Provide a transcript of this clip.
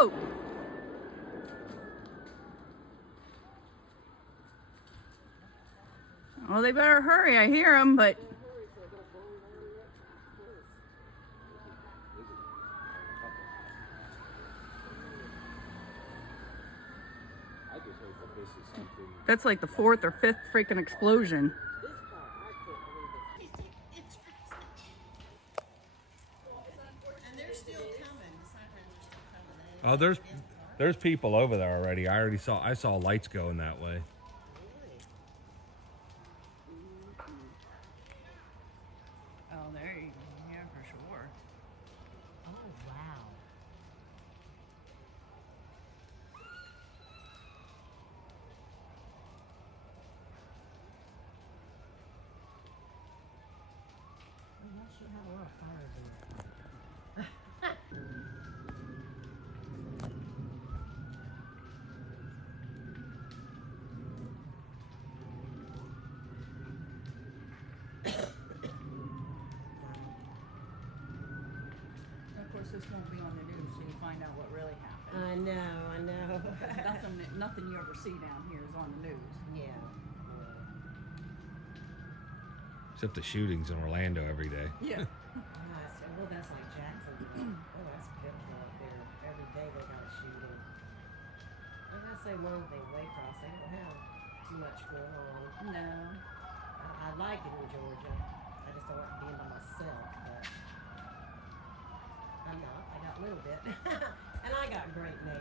go! Well, they better hurry. I hear them, but... That's like the 4th or 5th freaking explosion. And they're still coming. The sirens are still coming. Oh, there's people over there already. I saw lights going that way. Oh, there you go. Yeah, for sure. Oh, wow. Well, that should have a lot of fire there. Of course, this won't be on the news, so you find out what really happened. I know. Nothing you ever see down here is on the news. Yeah. Except the shootings in Orlando every day. Yeah. Well, that's like Jacksonville. Oh, that's pitiful up there. Every day they got a shooting. I gotta say one thing, Waycross, they don't have too much going on. No. I like it in Georgia. I just don't like being by myself, but I'm not. I got a little bit. And I got great neighbors.